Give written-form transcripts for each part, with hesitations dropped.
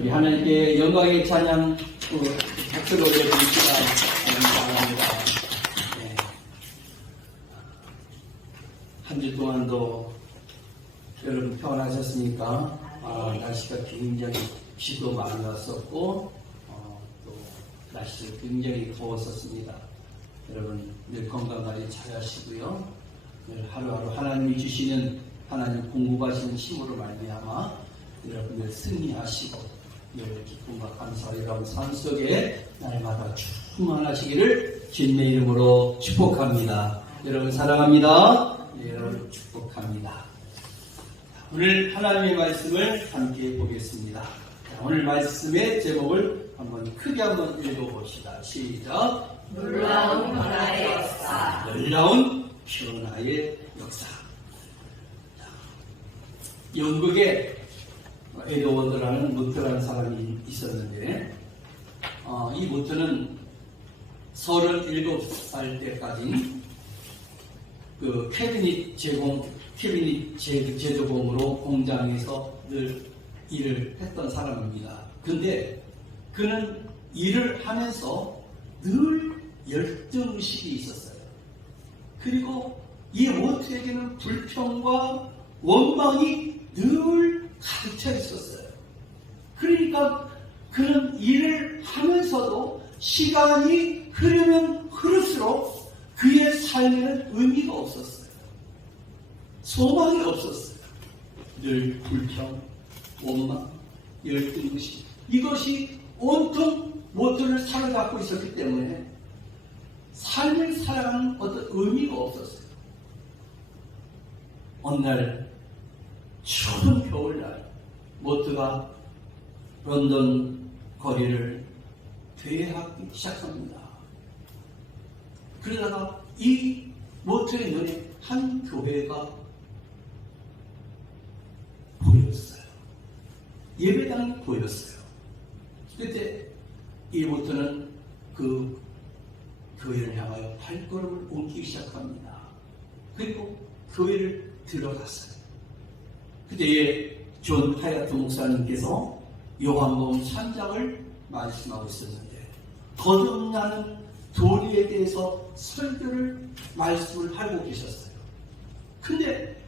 우리 하나님께 영광의 찬양 박수를 올려드립시다. 감사합니다. 네. 한 주 동안도 여러분 평안하셨습니까? 날씨가 굉장히 비도 많이 왔었고 또 날씨가 굉장히 더웠었습니다. 여러분 늘 건강관리 잘 하시고요. 늘 하루하루 하나님이 주시는 하나님 공급하시는 힘으로 말미암아 여러분들 승리하시고 늘 기쁨과 감사와 여러분 삶 속에 날마다 충만하시기를 주님의 이름으로 축복합니다. 여러분 사랑합니다. 여러분 축복합니다. 오늘 하나님의 말씀을 함께 보겠습니다. 오늘 말씀의 제목을 크게 한번 읽어봅시다. 시작. 놀라운 변화의 역사. 놀라운 변화의 역사. 영국에 에드워드라는 무트라는 사람이 있었는데 이 무트는 37살 때까지 그 캐비닛 제조공으로 공장에서 늘 일을 했던 사람입니다. 근데 그는 일을 하면서 늘 열정의식이 있었어요. 그리고 이 모트에게는 불평과 원망이 늘 가득 차 있었어요. 그러니까 그는 일을 하면서도 시간이 흐르면 흐를수록 그의 삶에는 의미가 없었어요. 소망이 없었어요. 늘 불평, 원망, 열등의식 이것이 온통 모두를 사로잡고 있었기 때문에 삶을 살아가는 어떤 의미가 없었어요. 어느 날 추운 겨울날 모트가 런던 거리를 되하기 시작합니다. 그러다가 이 모트의 눈에 한 교회가 보였어요. 예배당이 보였어요. 그때 이 모트는 그 교회를 향하여 발걸음을 옮기기 시작합니다. 그리고 교회를 들어갔어요. 그때에 존 하야트 목사님께서 요한복음 3장을 말씀하고 있었는데 거듭나는 도리에 대해서 설교를 말씀을 하고 계셨어요. 근데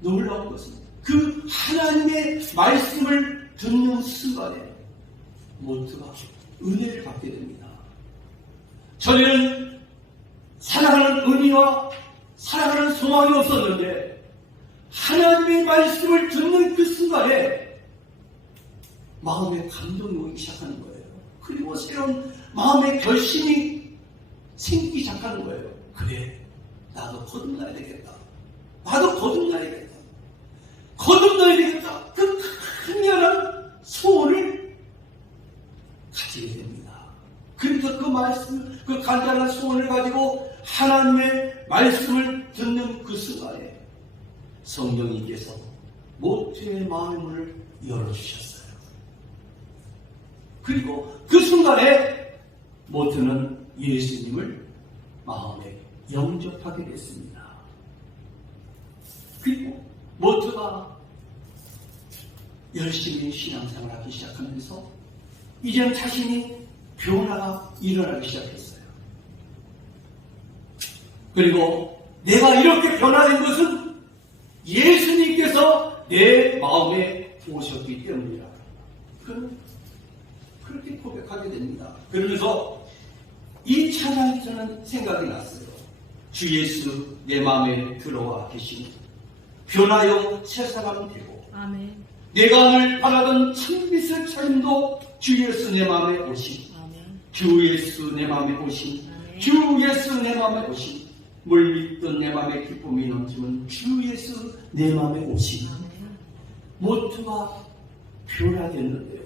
놀라운 것은 그 하나님의 말씀을 듣는 순간에 모트가 은혜를 받게 됩니다. 전에는 사랑하는 의미와 사랑하는 소망이 없었는데 하나님의 말씀을 듣는 그 순간에 마음에 감동이 오기 시작하는 거예요. 그리고 새로운 마음의 결심이 생기기 시작하는 거예요. 그래, 나도 거듭나야 되겠다. 나도 거듭나야겠다. 거듭나야 되겠다. 그 강렬한 소원을 가지게 됩니다. 그래서 그 말씀, 그 간절한 소원을 가지고 하나님의 말씀을 듣는 그 순간에 성령님께서 모트의 마음을 열어주셨어요. 그리고 그 순간에 모트는 예수님을 마음에 영접하게 됐습니다. 그리고 모트가 열심히 신앙생활을 하기 시작하면서 이제는 자신이 변화가 일어나기 시작했어요. 그리고 내가 이렇게 변화된 것은 예수님께서 내 마음에 오셨기 때문이라. 그렇게 고백하게 됩니다. 그러면서 이 찬양이 저는 생각이 났어요. 주 예수 내 마음에 들어와 계시니 변화여 새 사람 되고 아멘. 내가 늘 바라던 참빛을 차림도 주 예수 내 마음에 오신 아멘. 주 예수 내 마음에 오신 아멘. 주 예수 내 마음에 오신 물 믿던 내 마음에 기쁨이 넘치면 주 예수 내 마음에 오신 모두가 변화됐는데요.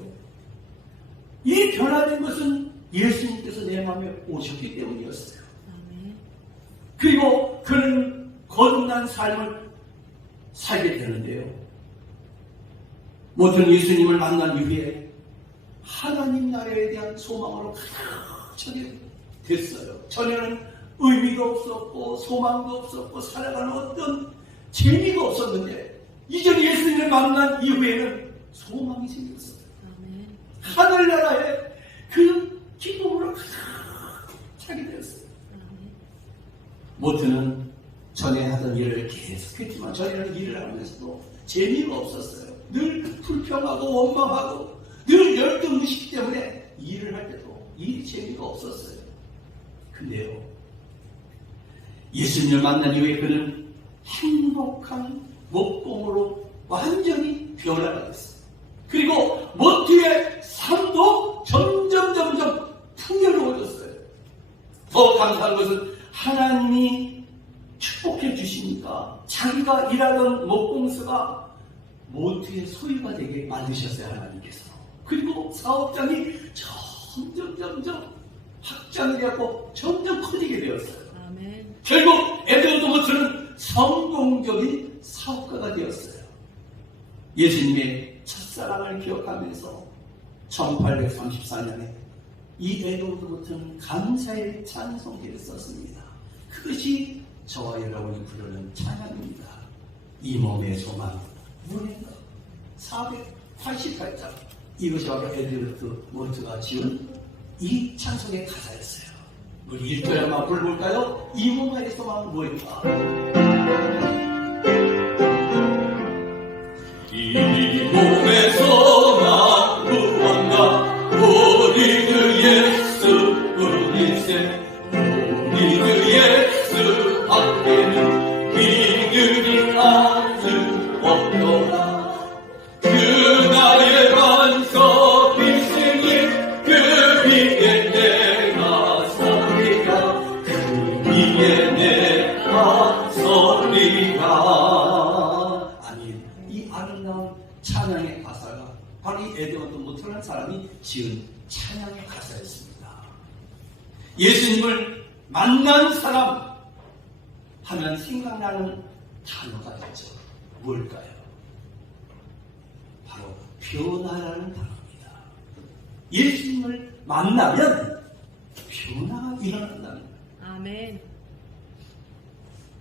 이 변화된 것은 예수님께서 내 마음에 오셨기 때문이었어요. 아멘. 그리고 그는 거듭난 삶을 살게 되는데요. 모든 예수님을 만난 이후에 하나님 나라에 대한 소망으로 가득차게 됐어요. 전에는 의미가 없었고 소망도 없었고 살아가는 어떤 재미가 없었는데 이제 예수님을 만난 이후에는 소망이 생겼어요. 하늘나라의 그 기쁨으로 가득 차게 되었어요. 모트는 전에 하던 일을 계속했지만 전에는 일을 하면서도 재미가 없었어요. 늘 불평하고 원망하고 늘 열등의식 때문에 일을 할 때도 일이 재미가 없었어요. 근데요, 예수님을 만난 이후에 그는 행복한 목공으로 완전히 변화가 됐어요. 그리고 모트의 삶도 점점 풍요로워졌어요. 더 감사한 것은 하나님이 축복해 주시니까 자기가 일하던 목공소가 모트의 소유가 되게 만드셨어요, 하나님께서. 그리고 사업장이 점점 확장이 되었고 점점 커지게 되었어요. 아멘. 결국 에드워드 모트는 성공적인 사업가가 되었어요. 예수님의 첫사랑을 기억하면서 1834년에 이 에드워드 모트는 감사의 찬송기를 썼습니다. 그것이 저와 여러분이 부르는 찬양입니다. 이 몸의 소망 무인가 488장. 이것이 바로 에드워드 모트가 지은 이 찬송의 가사였어요. 우리 1절 한번 불러볼까요? 이 몸의 소망 무인가. 이 몸의 소망 무언가 우리 주 예수 그리스도 우리 주 예수 밖에는 믿음이 아주 없도다. 그날의 반석 비승이 그 위에 내가 서리라 그 위에 내가 서리라. 아니, 이 아름다운 찬양의 가사가 바로 이 에드워드 모트라는 사람이 지은 찬양의 가사였습니다. 예수님을 만난 사람 하면 생각나는 단어가 있죠. 뭘까요? 바로 변화라는 단어입니다. 예수님을 만나면 변화가 일어난다는 거예요. 아멘.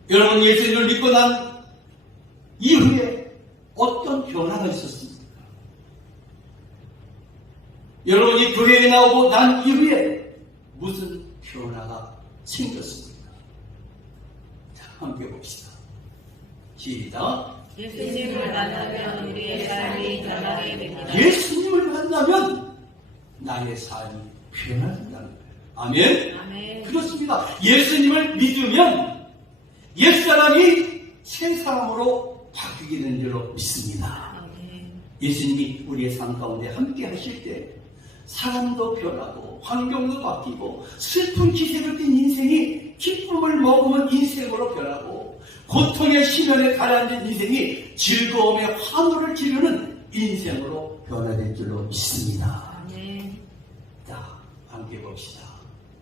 여러분, 예수님을 믿고 난 이후에 어떤 변화가 있었습니까? 여러분이 교회에 나오고 난 이후에 무슨 변화가 생겼습니까? 자, 함께 봅시다. 시작. 예수님을 만나면 우리의 삶이 변하게 됩니다. 예수님을 만나면 나의 삶이 변화된다는 거예요. 아멘? 아멘. 그렇습니다. 예수님을 믿으면 옛사람이 새 사람으로 바뀌게 되는 줄로 믿습니다. 아멘. 예수님이 우리의 삶 가운데 함께 하실 때 사람도 변하고 환경도 바뀌고 슬픈 기색을 띤 인생이 기쁨을 머금은 인생으로 변하고 고통의 시련에 가라앉은 인생이 즐거움의 환호를 지르는 인생으로 변화될 줄로 믿습니다. 아멘. 자, 함께 봅시다.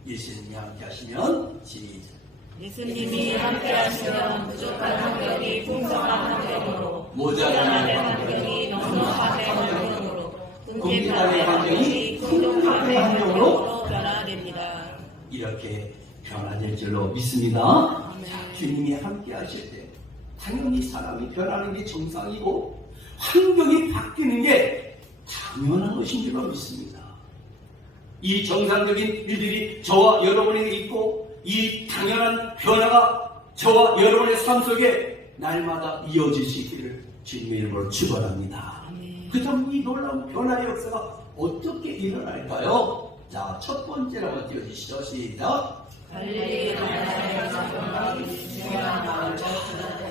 예수님이 함께 하시면 시작. 예수님이 함께 하시면 부족한 환경이 풍성한 환경으로, 모자라는 환경이 넉넉한 환경으로, 궁핍한 환경이 풍족한 환경으로 변화됩니다. 이렇게 변화될 줄로 믿습니다. 아멘. 주님이 함께 하실 때 당연히 사람이 변하는 게 정상이고 환경이 바뀌는 게 당연한 것인 줄로 믿습니다. 이 정상적인 일들이 저와 여러분에게 있고 이 당연한 변화가 저와 여러분의 삶 속에 날마다 이어질 수 있기를 주님의 이름으로 축원합니다. 아멘. 그다음 이 놀라운 변화의 역사가 어떻게 일어날까요? 자, 첫 번째로 한번 띄워주시죠. 시작. 갈릴리 가나에서 중요한 마을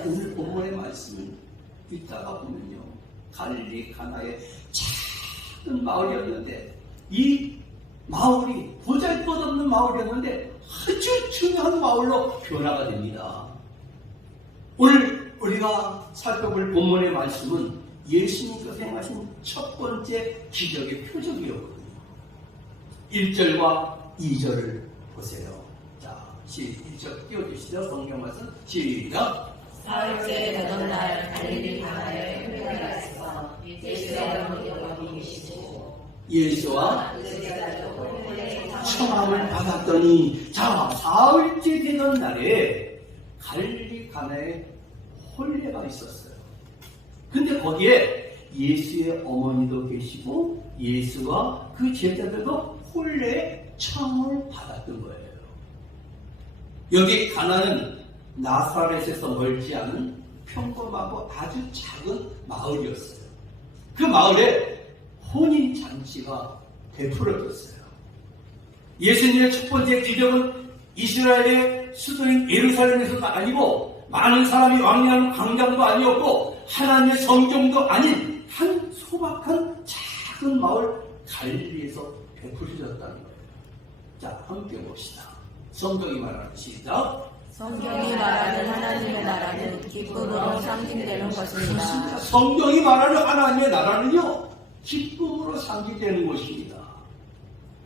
오늘 본문의 말씀을 읽다가 보면요, 갈릴리 가나의 작은 마을이었는데 이 마을이 보잘것없는 마을이었는데 아주 중요한 마을로 변화가 됩니다. 오늘 우리가 살펴볼 본문의 말씀은 예수님께서 행하신 첫 번째 기적의 표적이었거든요. 1절과 2절을 보세요. 자, 1절 띄워주시죠. 성경 말씀 시작. 사흘째 되던 날 갈릴리 가나에 회개가 있어 예수의 어머니 계시고 예수와 청함을 받았더니, 자, 사흘째 되던 날에 갈릴리 가나에 혼례가 있었어요. 근데 거기에 예수의 어머니도 계시고 예수와 그 제자들도 혼례의 청을 받았던 거예요. 여기 가나는 나사렛에서 멀지 않은 평범하고 아주 작은 마을이었어요. 그 마을에 혼인잔치가 베풀어졌어요. 예수님의 첫 번째 기적은 이스라엘의 수도인 예루살렘에서도 아니고 많은 사람이 왕래하는 광장도 아니었고 하나님의 성경도 아닌 한 소박한 작은 마을 갈릴리에서 베풀어졌다는 거예요. 자, 함께 봅시다. 성경이 말하는 시작. 성경이 말하는 하나님의 나라는 기쁨으로 상징되는 것입니다. 성경이 말하는 하나님의 나라는요, 기쁨으로 상징되는 것입니다.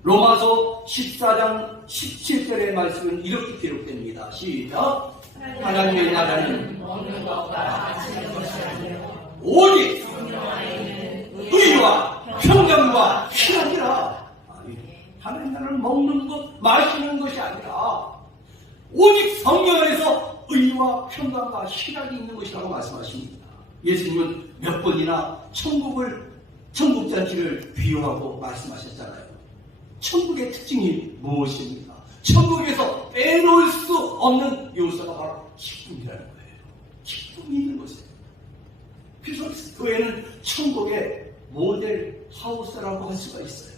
로마서 14장 17절의 말씀은 이렇게 기록됩니다. 시작. 하나님의 나라는 먹는 것과 마시는 것이 아니요 오직 성령 안에는 의와 평강과 희락이라. 하나님의 나라는 먹는 것, 마시는 것이 아니라 오직 성령 안에서 의와 평강과 희락이 있는 것이라고 말씀하십니다. 예수님은 몇 번이나 천국잔치를 비유하고 말씀하셨잖아요. 천국의 특징이 무엇입니까? 천국에서 빼놓을 수 없는 요소가 바로 기쁨이라는 거예요. 기쁨이 있는 것이에요. 그래서 교회는 천국의 모델 하우스라고 할 수가 있어요.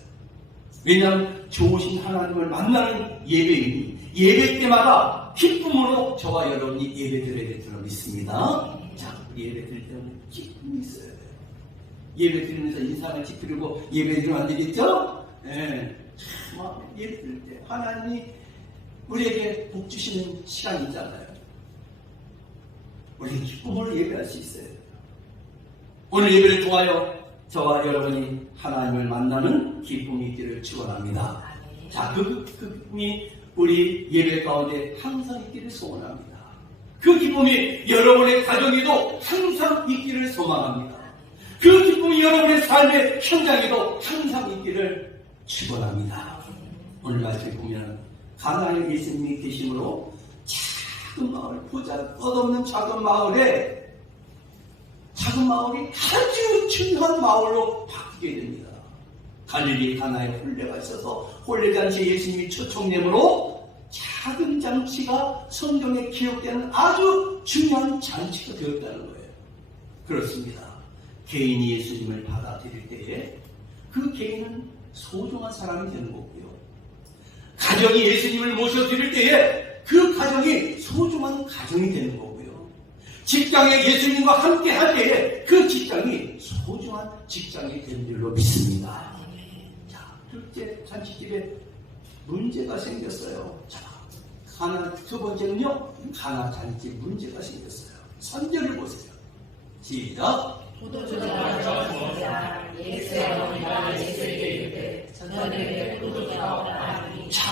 왜냐하면 좋으신 하나님을 만나는 예배이니 예배 때마다 기쁨으로 저와 여러분이 예배 드려야 될 줄 믿습니다. 자, 예배 드릴 때는 기쁨이 있어야 돼요. 예배 드리면서 인상을 찌푸리고 예배 드리면 안 되겠죠? 네. 참, 예배 드릴 때 하나님이 우리에게 복 주시는 시간이 있잖아요. 우리는 기쁨으로 예배할 수 있어요. 오늘 예배를 통하여 저와 여러분이 하나님을 만나는 기쁨이 있기를 축원합니다. 자, 그 기쁨이 우리 예배 가운데 항상 있기를 소원합니다. 그 기쁨이 여러분의 가정에도 항상 있기를 소망합니다. 그 기쁨이 여러분의 삶의 현장에도 항상 있기를 축원합니다. 오늘 말씀 보면 가나안에 예수님이 계심으로 작은 마을, 보잘것없는 작은 마을이 아주 중요한 마을로 바뀌게 됩니다. 갈릴리 가나에 혼례가 있어서 혼례잔치에 예수님이 초청됨으로 작은 잔치가 성경에 기록되는 아주 중요한 잔치가 되었다는 거예요. 그렇습니다. 개인이 예수님을 받아들일 때에 그 개인은 소중한 사람이 되는 거고요. 가정이 예수님을 모셔드릴 때에 그 가정이 소중한 가정이 되는 거고요. 직장에 예수님과 함께 할 때에 그 직장이 소중한 직장이 되는 줄로 믿습니다. 자, 둘째 잔치집에 문제가 생겼어요. 자, 두 번째는요, 가나 잔치 문제가 생겼어요. 3절을 보세요. 시작. 포도주가 예수의 어머니가 예수에게 이르되 저녁에 포도주가 없나니. 자,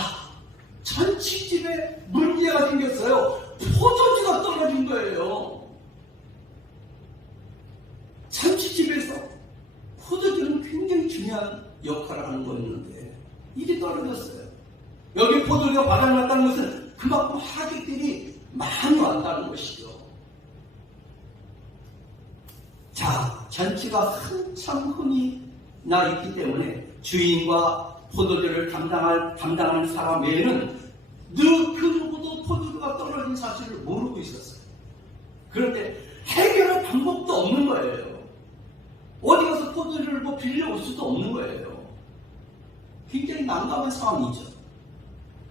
잔치집에 문제가 생겼어요. 포도주가 떨어진 거예요. 잔치집에서 포도주는 굉장히 중요한 역할을 하는 거였는데 이게 떨어졌어요. 여기 포도주가 바닥났다는 것은 그만큼 하객들이 많이 왔다는 것이죠. 자, 잔치가 한참 흥이 나 있기 때문에 주인과 포도주를 담당하는 사람 외에는 그 누구도 포도주가 떨어진 사실을 모르고 있었어요. 그런데 해결할 방법도 없는 거예요. 어디 가서 포도주를 빌려올 수도 없는 거예요. 굉장히 난감한 상황이죠.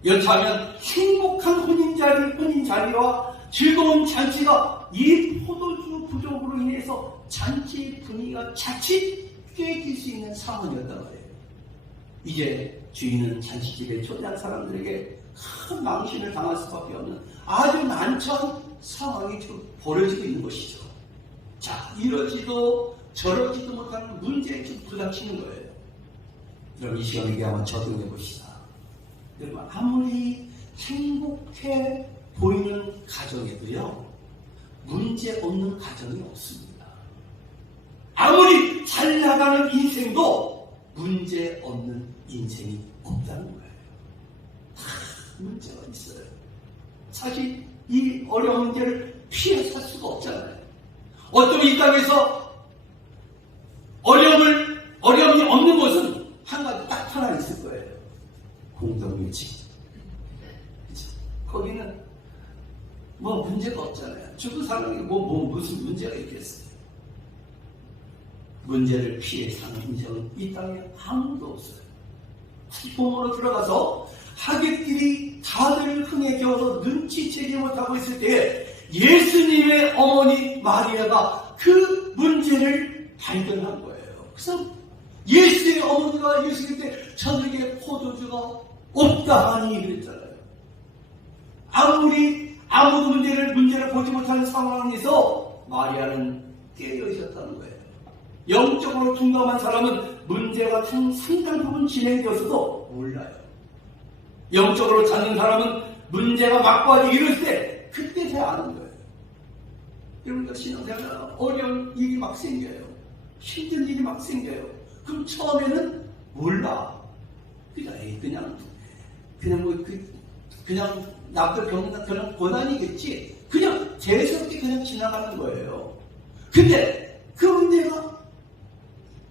여차하면 행복한 혼인자리와 즐거운 잔치가 이 포도주 부족으로 인해서 잔치 분위기가 자칫 깨질 수 있는 상황이었단 말이에요. 이제 주인은 잔치집에 초대한 사람들에게 큰 망신을 당할 수밖에 없는 아주 난처한 상황이 지금 벌어지고 있는 것이죠. 자, 이러지도 저러지도 못하는 문제에 좀 부닥치는 거예요. 그럼 이 시간에 한번 적용해 봅시다. 여러분, 아무리 행복해 보이는 가정에도요, 문제 없는 가정이 없습니다. 아무리 잘 나가는 인생도 문제 없는 인생이 없다는 거예요. 다 문제가 있어요. 사실 이 어려운 문제를 피해 살 수가 없잖아요. 어떤 이 땅에서 어려움을 어려움이 없는 곳은 한 가지 딱 하나 있을 거예요. 공동묘지. 거기는 뭐 문제가 없잖아요. 죽은 사람이 무슨 문제가 있겠어요. 문제를 피해 사는 인생은 이 땅에 아무도 없어요. 부모로 들어가서 하객들이 다들 흥에 겨워서 눈치채지 못하고 있을 때 예수님의 어머니 마리아가 그 문제를 발견한 거예요. 그래서 예수의 어머니가 예수님께 저녁에 포도주가 없다 하니 그랬잖아요. 아무리 아무도 문제를 보지 못하는 상황에서 마리아는 깨어 있었다는 거예요. 영적으로 둔감한 사람은 문제가 상당 부분 진행되었어도 몰라요. 영적으로 찾는 사람은 문제가 막바지 이럴 때 그때서야 아는 거예요. 여러분들 신앙생활 어려운 일이 막 생겨요. 힘든 일이 막 생겨요. 그럼 처음에는 몰라. 그냥 나도 그냥 고난이겠지. 그냥 재수없게 그냥 지나가는 거예요. 근데 그 문제가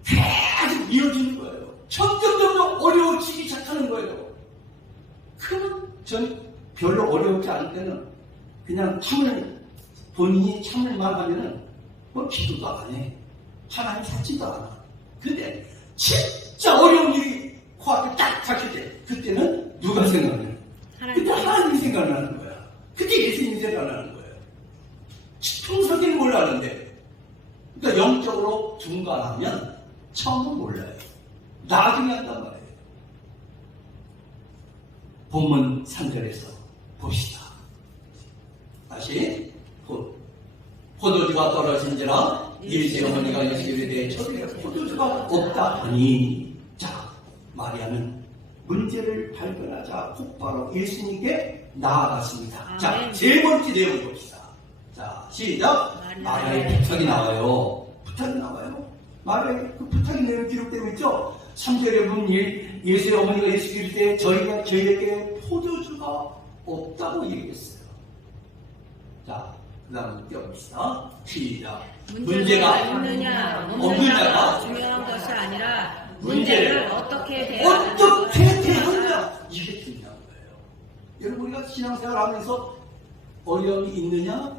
계속 이어지는 거예요. 점점 어려워지기 시작하는 거예요. 그러면 전 별로 어려웠지 않을 때는 그냥 본인이 참을만 하면은 뭐 기도도 안 해. 하나님 찾지도 않아. 근데 진짜 어려운 일이 코앞에 딱 닥칠 때 그때는 누가 생각나요? 그때 하나님이 생각나는 거야. 그때 예수님이 생각나는 거예요. 평소에는 몰랐는데 그러니까 영적으로 둔감하면 처음은 몰라요. 나중에 한단 말이에요. 본문 3절에서 봅시다. 다시 포도주가 떨어진지라 예수의 어머니가 예수께 대해 저에게 포도주가 없다 하니 자 마리아는 문제를 발견하자 곧바로 예수님께 나아갔습니다. 아멘. 자, 세 번째 내용 봅시다. 자, 시작. 마리아의 부탁이 나와요. 마리아의 그 부탁이 내용 기록되고 있죠. 3절에 보면 예수의 어머니가 예수께 이르되 저희에게 포도주가 없다고 얘기했어요. 자, 그 다음 띄워봅시다. 시작. 문제가 있느냐 없느냐가 중요한 것이 아니라 문제를 어떻게 대하느냐 이게 중요한 거예요. 여러분 우리가 신앙생활 하면서 어려움이 있느냐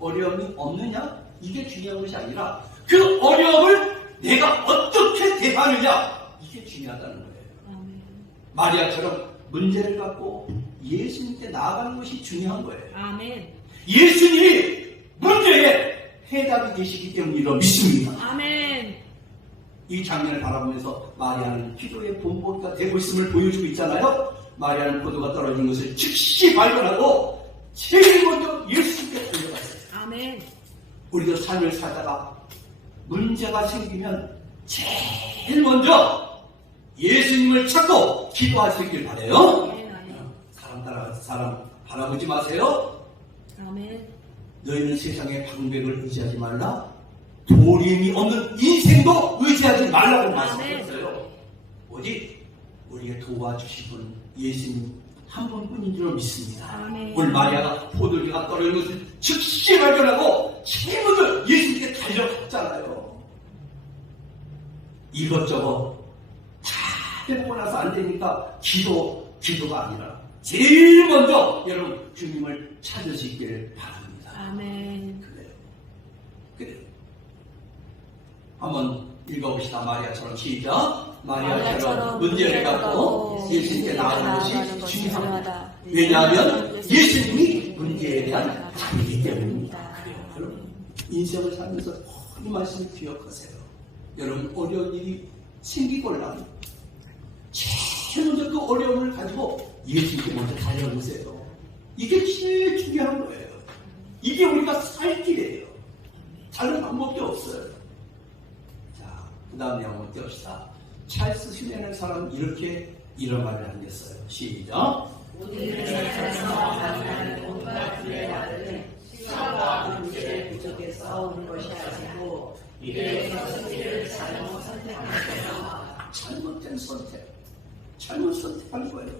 어려움이 없느냐 이게 중요한 것이 아니라 그 어려움을 내가 어떻게 대하느냐 이게 중요하다는 거예요. 마리아처럼 문제를 갖고 예수님께 나아가는 것이 중요한 거예요. 아멘. 예수님이 문제에 해답이 되시기 때문이라 믿습니다. 아멘. 이 장면을 바라보면서 마리아는 기도의 본보기가 되고 있음을 보여주고 있잖아요. 마리아는 포도가 떨어진 것을 즉시 발견하고 제일 먼저 예수님께 달려갔어요. 아멘. 우리도 삶을 살다가 문제가 생기면 제일 먼저 예수님을 찾고 기도하시길 바라요. 아멘. 아멘. 사람 따라가서 사람 바라보지 마세요. 아멘. 너희는 세상의 방백을 의지하지 말라. 도림이 없는 인생도 의지하지 말라고 말씀하셨어요. 오직 우리에게 도와주실 분 예수님 한 분뿐인 줄 믿습니다. 아멘. 오늘 마리아가 포도주가 떨어진 것을 즉시 발견하고 제일 먼저 예수님께 달려갔잖아요. 이것저것 다 해보고 나서 안 되니까 기도가 아니라 제일 먼저 여러분 주님을 찾으시길 바랍니다. 아멘. 그래요. 한번 읽어봅시다. 마리아처럼 시작. 마리아처럼 문제를 갖고 예수님께 나아가는 것이 중요합니다. 왜냐하면 예수님이 문제에 대한 답이기 때문입니다. 그래요. 여러분 인생을 살면서 이 말씀을 기억하세요. 여러분 어려운 일이 생기걸랑 제일 먼저 그 어려움을 가지고 예수님께 먼저 달려보세요. 이게 제일 중요한 거예요. 이게 우리가 살 길이에요. 다른 방법이 없어요. 그 다음에 한번 띄웁시다. 찰스 슈네는 사람 이렇게 이런 말을 남겼어요. 시작. 우리를 세상에서 만나는 온갖 일의 말은 시간과 문제를 부족해 싸우는 것이 아니고 미래의 선택을 잘못 선택하거나 잘못 선택한 거예요.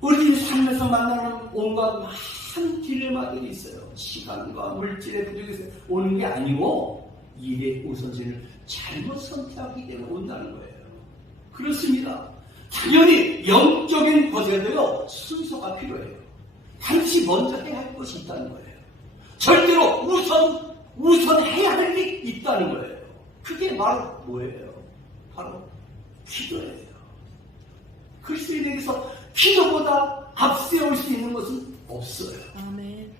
우리 삶에서 만나는 온갖 많은 딜레마들이 있어요. 시간과 물질의 부족에서 오는 게 아니고 일의 우선순위를 잘못 선택하기 때문에 온다는 거예요. 그렇습니다. 당연히 영적인 것에도요 순서가 필요해요. 반드시 먼저 해야 할 것이 있다는 거예요. 절대로 우선해야 할 게 있다는 거예요. 그게 바로 뭐예요? 바로 기도예요. 그리스도인에게서 기도보다 앞세울 수 있는 것은 없어요. 아멘.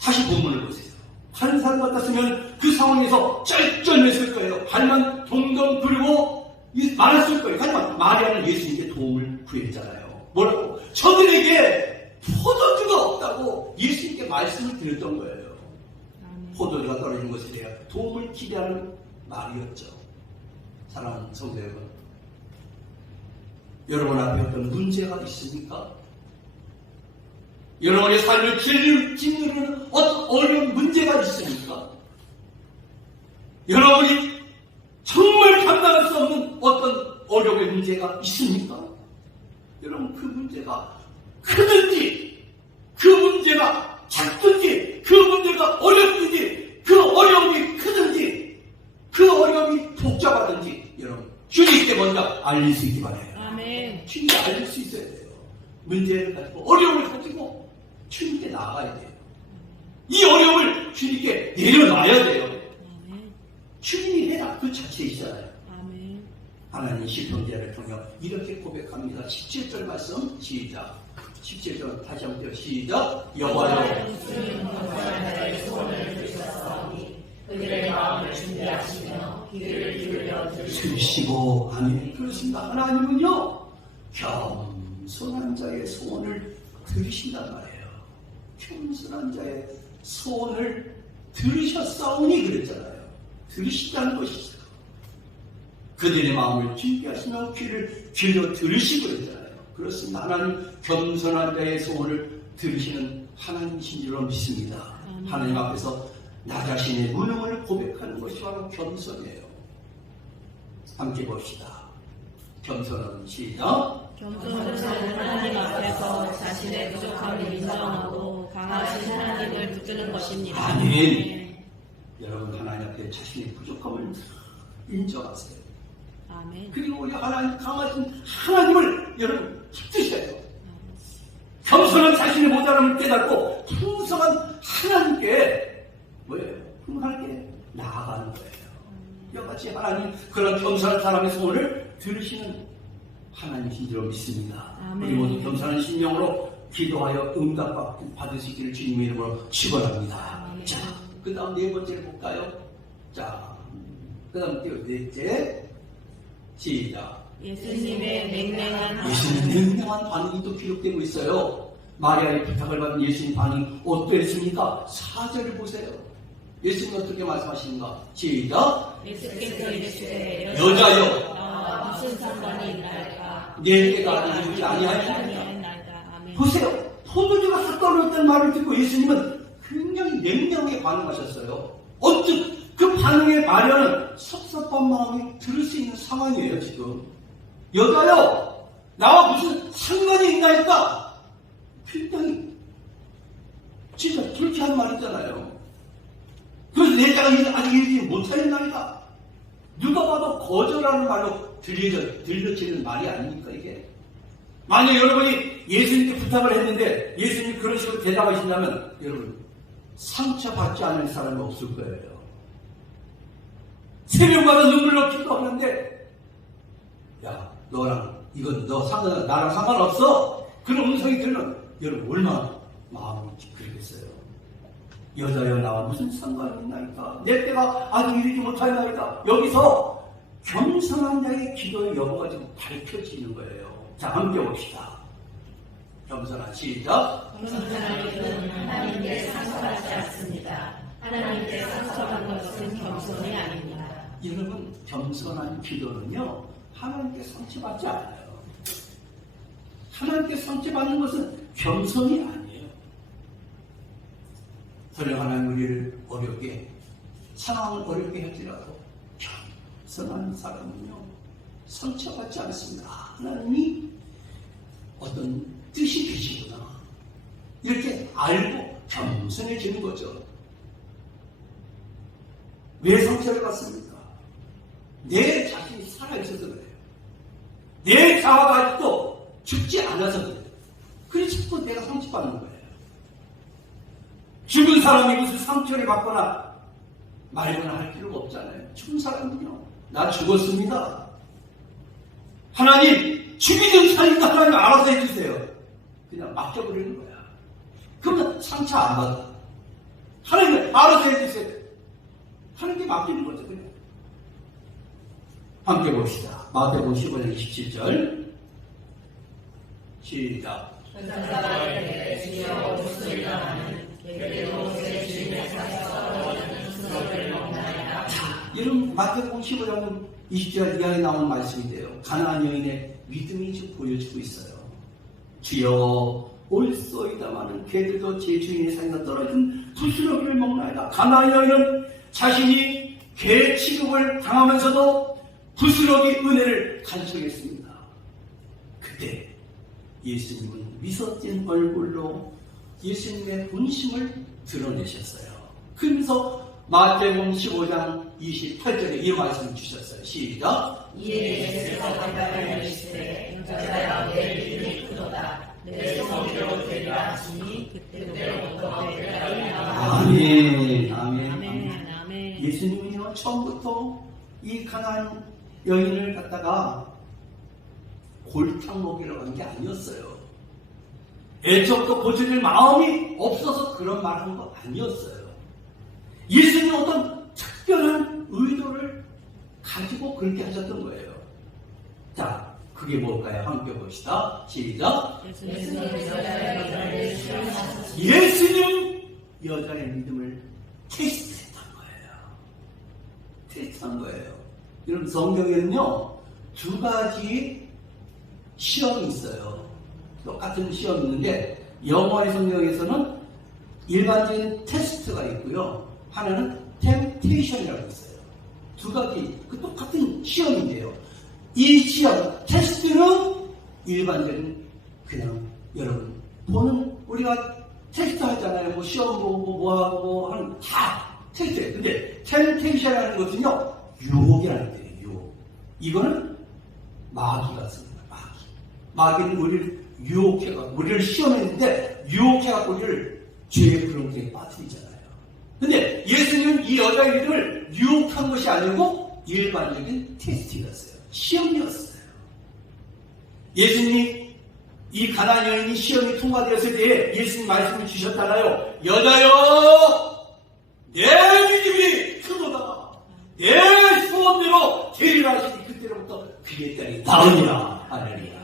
다시 본문을 보세요. 다른 사람 같았으면 그 상황에서 쩔쩔맸을 거예요. 발만 동동 두르고 말했을 거예요. 하지만 마리아는 예수님께 도움을 구했잖아요. 뭐라고? 저들에게 포도주가 없다고 예수님께 말씀을 드렸던 거예요. 아멘. 포도주가 떨어진 것에 대해 도움을 기대하는 말이었죠. 사랑하는 성도 여러분, 여러분 앞에 어떤 문제가 있습니까? 여러분의 삶을 짓누르는 어떤 어려운 문제가 있습니까? 여러분이 정말 감당할 수 없는 어떤 어려움의 문제가 있습니까? 여러분, 그 문제가 크든지 그 문제가 작든지 그 문제가 어렵든지 그 어려움이 크든지 그 어려움이 복잡하든지 여러분 주님께 먼저 알릴 수 있기 바라요. 아멘. 주님께 알릴 수 있어야 돼요. 문제를 가지고 어려움을 가지고 주님께 나가야 돼요. 이 어려움을 주님께 내려놔야 돼요. 아멘. 주님이 해라 그 자체이잖아요. 아멘. 하나님 시편기를 통해 이렇게 고백합니다. 17절 말씀 시작. 17절 다시 한번 시작. 여호와여 주님 건설자의 소원을 들으셨사오니 그들의 마음을 준비하시며 귀를 기울여 들으시고 아멘. 그렇습니다. 하나님은요 겸손한 자의 소원을 들으신단 말이에요. 겸손한 자의 소원을 들으셨사오니 그랬잖아요. 들으신다는 것이죠. 그들의 마음을 준비하시며 귀를 기울여 들으시고 그랬잖아요. 그렇습니다. 하나님 겸손한 자의 소원을 들으시는 하나님이신 줄로 믿습니다. 하나님 앞에서 나 자신의 무능을 고백하는 것이 바로 겸손이에요. 함께 봅시다. 겸손은 시작. 겸손은 하나님 앞에서 자신의 부족함을 인정하고 강하신 하나님을 붙드는 것입니다. 아멘. 여러분 하나님 앞에 자신의 부족함을 인정하세요. 아멘. 그리고 우리 하나님 강하신 하나님을 여러분 붙드셔요. 겸손한 자신의 모자람을 깨닫고 풍성한 하나님께 뭐예요? 하나님께 나아가는 거예요. 이와 같이 하나님 그런 겸손한 사람의 소원을 들으시는 하나님이신 줄 믿습니다. 아멘. 우리 모두 겸손한 심령으로 기도하여 응답 받으시기를 주님의 이름으로 축원합니다. 아멘. 자, 그 다음 네 번째를 볼까요? 자, 그 다음 넷째 시작. 예수님의 맹맹한 예수님의 맹맹한 반응이 또 기록되고 있어요. 마리아의 부탁을 받은 예수님 반응이 어땠습니까? 4절을 보세요. 예수님 어떻게 말씀하시는가? 시작. 예수께서 이르시되 여자여 나와 무슨 상관이 있나이까 내게가 이르지 아니하니. 아니하니까. 아멘. 보세요. 포도주가 싹 떨어졌다는 말을 듣고 예수님은 굉장히 냉정하게 반응하셨어요. 어쨌든 그 반응에 마리아는 섭섭한 마음이 들을 수 있는 상황이에요. 지금 여자여 나와 무슨 상관이 있나이까. 굉장히 진짜 불쾌한 말이잖아요. 그래서 내자가 아직 이르지 못하였나이까. 누가 봐도 거절하는 말로 들려지는 말이 아닙니까 이게. 만약 여러분이 예수님께 부탁을 했는데 예수님이 그런 식으로 대답하신다면 여러분 상처받지 않을 사람이 없을 거예요. 새벽마다 눈물로 기도하는데 야 너랑 이건 나랑 상관없어. 그런 음성이 들으면 여러분 얼마나 마음이 그러겠어요. 여자여 나와 무슨 상관이 있나이까. 내 때가 아직 이르지 못하였나이까. 여기서 겸손한 자의 기도의 여부가 지금 밝혀지는 거예요. 자 함께 봅시다. 겸손한 시작. 겸손한 기도는 하나님께 상처받지 않습니다. 하나님께 상처받는 것은 겸손이 아닙니다. 여러분 겸손한 기도는요 하나님께 상처받지 않아요. 하나님께 상처받는 것은 겸손이 아니에요. 설령 하나님 우리를 어렵게 상황을 어렵게 할지라도 겸손한 사람은요 상처받지 않습니다. 하나님이 어떤 뜻이 계시구나 이렇게 알고 겸손해지는 거죠. 왜 상처를 받습니까? 내 자신이 살아있어서 그래요. 내 자아가 아직도 죽지 않아서 그래요. 그래서 자꾸 내가 상처받는 거예요. 죽은 사람이 무슨 상처를 받거나 말거나 할 필요가 없잖아요. 죽은 사람은요, 나 죽었습니다. 하나님, 죽이든 살리든 하나님 알아서 해주세요. 그냥 맡겨버리는 거야. 그러면 상처 안 받아. 하나님 알아서 해주세요. 하나님께 맡기는 거죠, 그냥. 함께 봅시다. 마태복음 15장 27절. 시작. 이런 마태복음 15장 20절 이하에 나오는 말씀인데요. 가나안 여인의 믿음이 지금 보여지고 있어요. 주여 올소이다마는 개들도 제 주인의 상에서 떨어진 부스러기를 먹나이다. 가나안 여인은 자신이 개 취급을 당하면서도 부스러기 은혜를 간청했습니다. 그때 예수님은 미소 띤 얼굴로 예수님의 본심을 드러내셨어요. 그러면서 마태복음 15장 28절에 이 말씀을 주셨어요. 시작. 이에 예수께서 대답하여 이르시되 인자야 내 믿음이 크도다. 내 성기로 되리라 하시니 그때로부터 베드로가 나와. 아멘. 아멘. 예수님은요 처음부터 이 가나안 여인을 갖다가 골탕 먹이려고 한 게 아니었어요. 애적도 고쳐질 마음이 없어서 그런 말 한 거 아니었어요. 예수님은 어떤 특별한 의도를 가지고 그렇게 하셨던 거예요. 자, 그게 뭘까요? 함께 봅시다. 시작. 예수님 여자의 믿음을 테스트했던 거예요. 테스트한 거예요. 여러분 성경에는요 두 가지 시험이 있어요. 똑같은 시험이 있는데 영어의 성경에서는 일반적인 테스트가 있고요. 하나는 템테이션이라고 있어요. 두 가지 그 똑같은 시험인데요. 이 시험 테스트는 일반적인 그냥 여러분 보는 우리가 테스트 하잖아요. 뭐 시험 보고 뭐 하고 뭐 하는 다 테스트예요. 근데 템테이션이라는 것은요 유혹이라는 거예요. 유혹. 이거는 마귀가 씁니다. 마귀는 우리를 유혹해갖고 우리를 시험했는데 유혹해갖고 우리를 죄의 구렁텅이에 빠뜨리잖아요. 근데 예수님은 이 여자의 믿음을 유혹한 것이 아니고 일반적인 테스트였어요. 시험이었어요. 예수님이 이 가나안 여인이 시험이 통과되었을 때 예수님 말씀을 주셨잖아요. 여자여 내 믿음이 크도다. 내 소원대로 되리라 하시니 그때로부터 그의 딸이 나으리라. 할렐루야.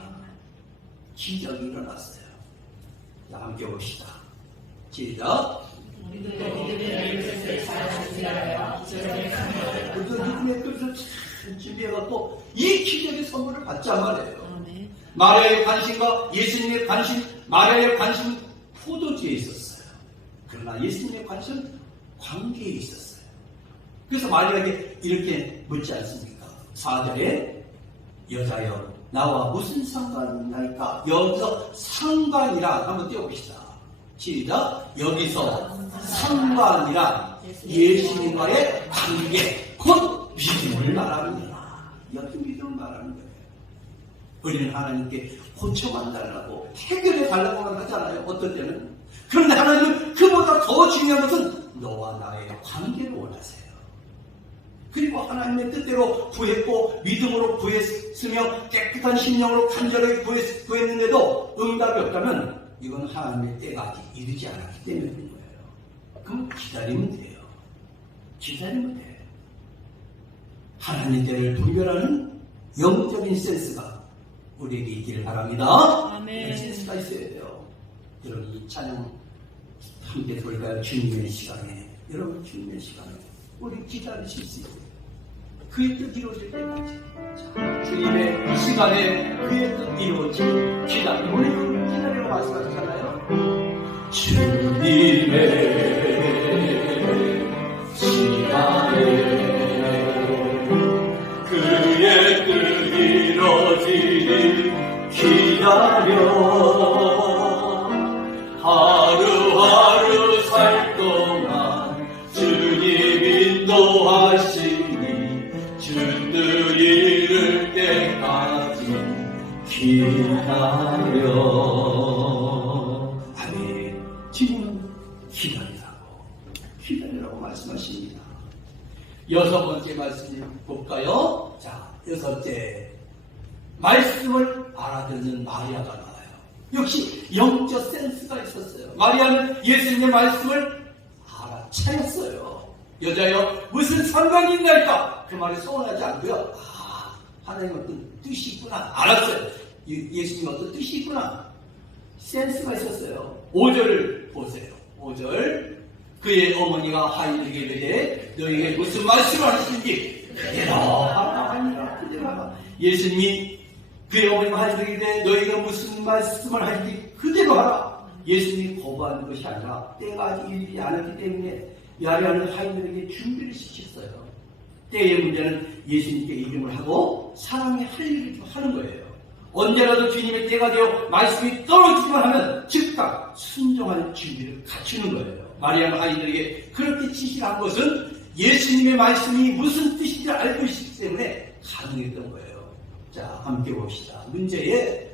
기적이 일어났어요. 자, 함께 봅시다. 시작. 그 믿음의 뜻을 잘 준비해갖고 이 기적의 선물을 받자 말이에요. 마리아의 관심과 예수님의 관심, 마리아의 관심은 포도주에 있었어요. 그러나 예수님의 관심은 관계에 있었어요. 그래서 마리아에게 이렇게 묻지 않습니까? 4절에 여자여 나와 무슨 상관이 나니까? 여기서 상관이란 한번 띄워봅시다. 시작. 여기서 상관이란 예수님과의 관계 곧 믿음을 말합니다. 여기 믿음을 말하는 거예요. 우리는 하나님께 고쳐만 달라고 해결해 달라고만 하잖아요. 어떨 때는. 그런데 하나님은 그보다 더 중요한 것은 너와 나의 관계를 원하세요. 그리고 하나님의 뜻대로 구했고 믿음으로 구했으며 깨끗한 심령으로 간절하게 구했는데도 응답이 없다면 이건 하나님의 때가 아직 이르지 않았기 때문인 거예요. 그럼 기다리면 돼요. 기다리면 돼요. 하나님의 때를 분별하는 영적인 센스가 우리에게 있기를 바랍니다. 아멘. 센스가 있어야 돼요. 여러분 이 찬양 함께 돌까요? 주님의 시간에. 여러분 주님의 시간에 우리 기다리실 수 있어요. 그의 뜻 이루어질 때까지. 자, 주님의 시간에 그의 뜻 이루어질 기다려. 우리 기다리라고 말씀하셨잖아요. 주님의 시간에 그의 뜻 이루어지니 기다려. 하루하루 살 동안 주님 인도하시니 주 뜻 기다려. 아멘. 주님은 기다리라고 말씀하십니다. 여섯 번째 말씀 볼까요? 자, 여섯째. 말씀을 알아듣는 마리아가 나와요. 역시 영적 센스가 있었어요. 마리아는 예수님의 말씀을 알아차렸어요. 여자여, 무슨 상관이 있나이까? 그 말에 서운하지 않고요. 하나님 어떤 뜻이 있구나. 알았어요. 예수님 어떤 뜻이 있구나. 센스가 있었어요. 5절을 보세요. 5절. 그의 어머니가 하인에게 이르되 너에게 무슨 말씀을 하시는지 그대로 하라. 그대로 하라. 예수님이 그의 어머니가 하인에게 이르되 너에게 무슨 말씀을 하시는지 그대로 하라. 예수님이 거부하는 것이 아니라 때가 아직 이르지 않았기 때문에 마리아는 하인들에게 준비를 시켰어요. 때의 문제는 예수님께 이름을 하고 사람이 할 일을 하는 거예요. 언제라도 주님의 때가 되어 말씀이 떨어지기만 하면 즉각 순종하는 준비를 갖추는 거예요. 마리아가 하인들에게 그렇게 지시를 한 것은 예수님의 말씀이 무슨 뜻인지 알고 있기 때문에 가능했던 거예요. 자, 함께 봅시다. 문제의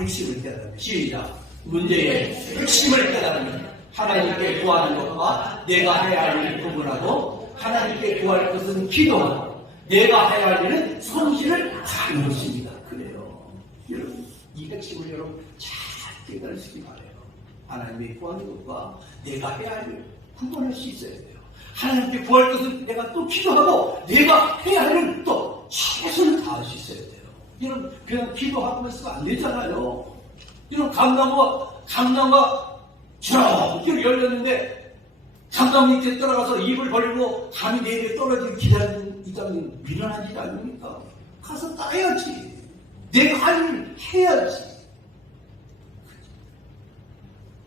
핵심을 깨달으면 시작. 문제의 핵심을 깨달으면 하나님께 구하는 것과 내가 해야 할 일을 구분하고 하나님께 구할 것은 기도하고 내가 해야 할 일은 성실을 다하는 것입니다. 그래요. 여러분, 이 핵심을 여러분 잘 깨달으시기 바라요. 하나님께 구하는 것과 내가 해야 할 일을 구분할 수 있어야 돼요. 하나님께 구할 것은 내가 또 기도하고 내가 해야 할 일은 또 최선을 다할 수 있어야 돼요. 여러분, 그냥 기도하고만 있으면 안 되잖아요. 여러분, 감나무가 저렇게 열렸는데 감나무 밑에 떨어가서 입을 벌리고 감이 내일에 떨어지기 기다리는 이 땅이 미련한 일 아닙니까? 가서 따야지. 내가 할 일을 해야지.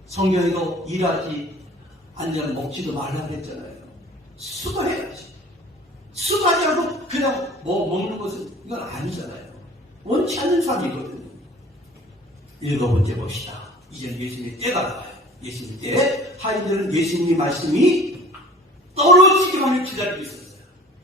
성경에도 일하지 않으면 먹지도 말라고 했잖아요. 수고해야지. 수고하지 않고 그냥 먹는 것은 이건 아니잖아요. 원치 않는 삶이거든요. 7번째 봅시다. 이제는 예수님의 때가 나와요. 예수님 때 하인들은 예수님의 말씀이 떨어지기만을 기다리고 있었어요.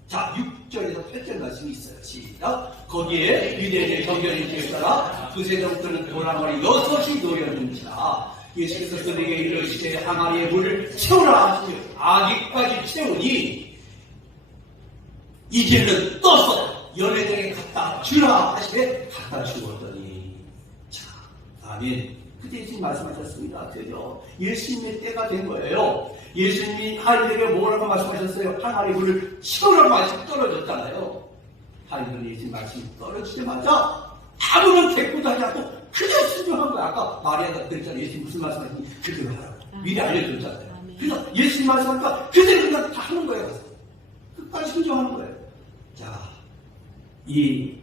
자, 6절에서 8절 말씀이 있어요. 시작. 거기에 유대인의 경전이 지에 따라 두세 정도는 도랑머리 6이 놓였는지라 예수께서 그들에게 이르시되 항아리에 물을 채우라 하시며 아기까지 채우니 이제는 떠서 연회장에 갖다 주라 하시되 갖다 주었더니 자, 아멘. 그때 예수님 말씀하셨습니다. 그죠? 예수님의 때가 된 거예요. 예수님이 하인들에게 뭐라고 말씀하셨어요? 항아리 물을 채우라고 말씀이 떨어졌잖아요. 하인들은 예수님 말씀이 떨어지자마자 아무런 대꾸도 하지 않고 그냥 순종한 거야. 아까 마리아가 그랬잖아요. 예수님 무슨 말씀하시는지 그대로 하라고. 미리 알려줬잖아요. 그래서 예수님 말씀하니까 그대로 그냥 다 하는 거예요. 끝까지 순종하는 거예요. 자, 이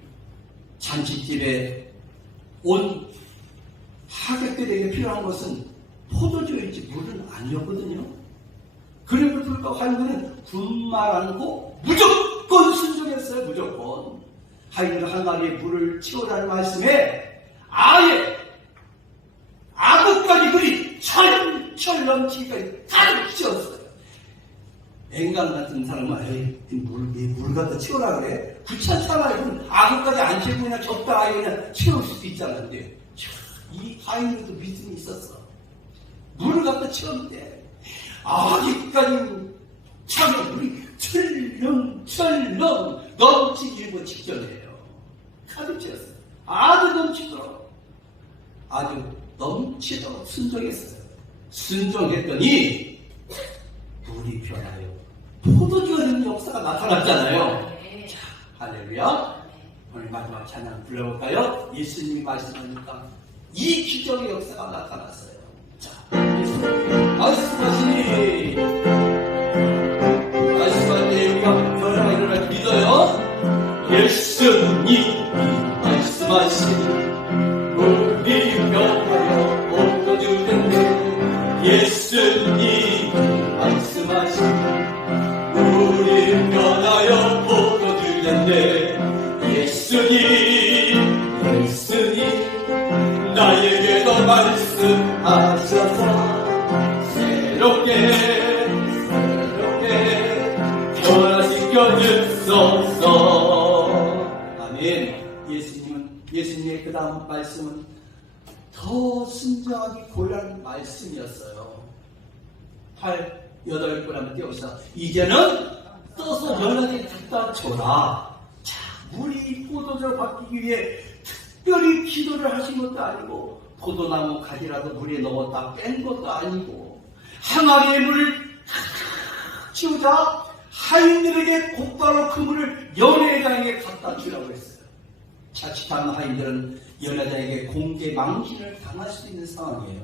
잔치집에 온 하객들에게 필요한 것은 포도주였지 물은 아니었거든요. 그래도 불구하고 하인들은 군말 않고 무조건 순종했어요. 무조건. 하인들은 항아리에 물을 채우라는 말씀에 아예 악어까지 그리 철철 넘치기까지 가득 채웠어요. 앵간 같은 사람은 물 갖다 채우라 그래? 귀찮잖아요. 그럼 악어까지 안 채우고 그냥 적당하게 그냥 채울 수도 있잖아요. 근데 이 하인들도 믿음이 있었어. 물을 갖다 채웠는데 아직까지 차면 물이 철렁철렁 넘치기 일보 직전이에요. 가득 채웠어요. 아주 넘치도록 아주 넘치도록 순종했어요. 순종했더니 물이 변하여 포도주가 되는 역사가 나타났잖아요. 자, 할렐루야. 오늘 마지막 찬양 불러볼까요? 예수님이 말씀하니까 이 기적의 역사가 나타났어요. 자, 예수님 말씀하시니 우리가 변화가 일어날 믿어요. 예수님이 말씀하시니 우리 변하여 포도주겠네. 예수님이 말씀하시니 우리 변하여 포도주겠네. 예수님 나에게도 말씀하셔서 새롭게 변화시켜 주소서. 아멘. 예수님의 그 다음 말씀은 더 순정하기 곤란한 말씀이었어요. 8분 한번 띄워봅시다. 이제는 떠서 연하게 갖다 줘라. 자, 물이 포도주로 바뀌기 위해 특별히 기도를 하신 것도 아니고 포도나무 가지라도 물에 넣었다 뺀 것도 아니고 항아리에 물을 치우자 하인들에게 곧바로 그 물을 연회장에게 갖다 주라고 했어요. 자칫한 하인들은 연회장에게 공개 망신을 당할 수 있는 상황이에요.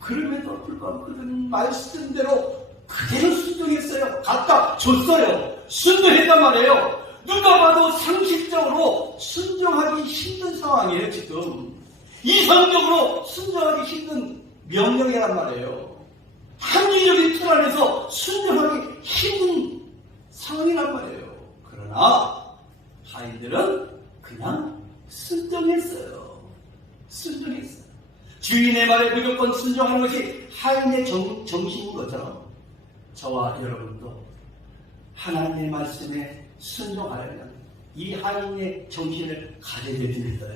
그럼에도 불구하고 그들은 말씀대로 그대로 순종했어요. 갖다 줬어요. 순종했단 말이에요. 누가 봐도 상식적으로 순종하기 힘든 상황이에요. 지금 이성적으로 순종하기 힘든 명령이란 말이에요. 합리적인 틀 안에서 순종하기 힘든 상황이란 말이에요. 그러나 하인들은 그냥 순종했어요. 순종했어요. 주인의 말에 무조건 순종하는 것이 하인의 정신인 것처럼 저와 여러분도 하나님의 말씀에 순종하려면 이 하인의 정신을 가져야 됩니다.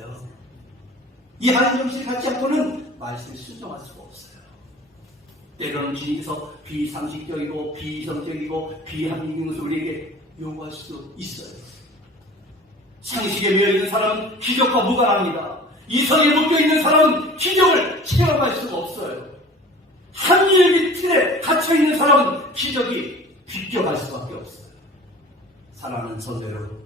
이 하인 정신을 갖지 않고는 말씀에 순종할 수가 없어요. 때로는 주님께서 비상식적이고 비이성적이고 비합리적인 것을 우리에게 요구할 수도 있어요. 상식에 매여있는 사람은 기적과 무관합니다. 이성에 묶여있는 사람은 기적을 체험할 수가 없어요. 합리적인 틀에 갇혀있는 사람은 기적이 비껴갈 수밖에 없어요. 사랑하는 성도 여러분,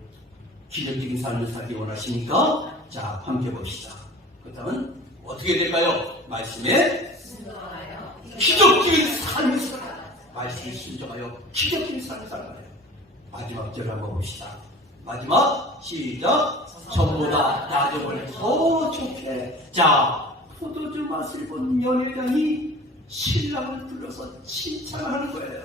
기적적인 삶을 살기 원하십니까? 자, 함께 봅시다. 그렇다면 어떻게 될까요? 말씀에 기적적인 삶을 살아가요. 말씀에 순종하여 기적적인 삶을 살아가요. 마지막 절 한번 봅시다. 마지막 시작. 전보다 나중을 더 좋게. 자, 포도주 맛을 본 연회장이 신랑을 불러서 칭찬하는 거예요.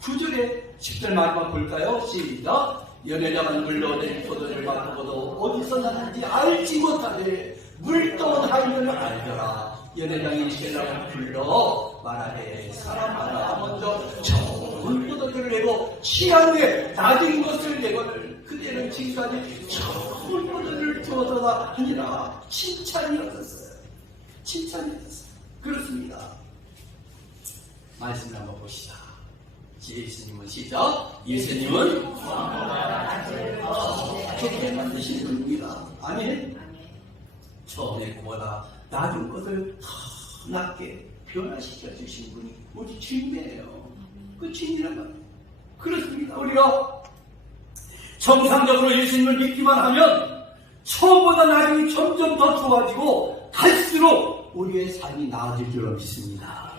9절에 10절 마지막 볼까요? 시작. 연회장은 물러낸 포도주를 맛보고도 어디서 났는지 알지 못하되 물떠온 하인을 알더라. 연회장이 신랑을 불러 말하되 사람 하나 먼저 좋은 포도주를 내고 취한 후에 나중인 것을 내거늘 그대는 지금까지 좋은 포도주를 주었다 하니라. 칭찬이었어요. 칭찬이었어요. 그렇습니다. 말씀을 한번 봅시다. 예수님은 시작. 예수님은 좋게 만드시는 분입니다. 아멘. 처음에 그보다 낮은 것을 더 낮게 변화시켜 주신 분이 우리 주님이에요. 그 주님이란 말이에요. 그렇습니다. 우리가 정상적으로 예수님을 믿기만 하면 처음보다 나중에 점점 더 좋아지고 갈수록 우리의 삶이 나아질 줄로 믿습니다.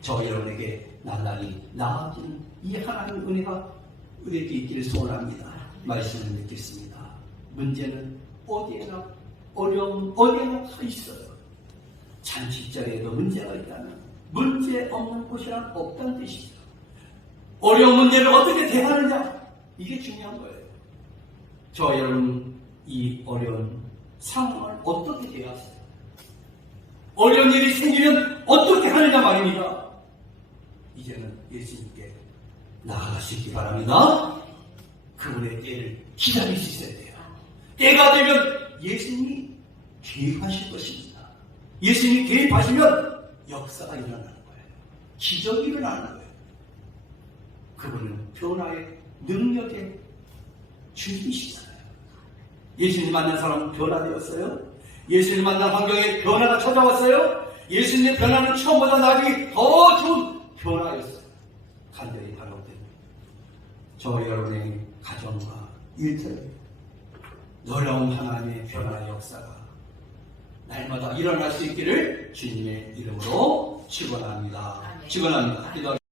저 여러분에게 나날이 나아지는 이 하나님의 은혜가 우리에게 있기를 소원합니다. 말씀을 맺겠습니다. 문제는 어디에나 어려움 어디에나 다 있어요. 잔치자리에도 문제가 있다면 문제 없는 곳이란 없다는 뜻이죠. 어려운 문제를 어떻게 대하느냐, 이게 중요한 거예요. 저 여러분, 이 어려운 상황을 어떻게 대하세요? 어려운 일이 생기면 어떻게 하느냐 말입니다. 이제는 예수님께 나아가시기 바랍니다. 그분의 때를 기다릴 수 있어야 돼요. 때가 되면 예수님이 개입하실 것입니다. 예수님이 개입하시면 역사가 일어나는 거예요. 기적이 일어나는 거예요. 그분은 변화의 능력의 주인이시잖아요. 예수님 만난 사람은 변화되었어요. 예수님 만난 환경에 변화가 찾아왔어요. 예수님의 변화는 처음보다 나중에 더 좋은 변화였어요. 간절히 바라옵니다. 저 여러분의 가정과 일터에 놀라운 하나님의 변화의 역사가 날마다 일어날 수 있기를 주님의 이름으로 축원합니다. 축원합니다.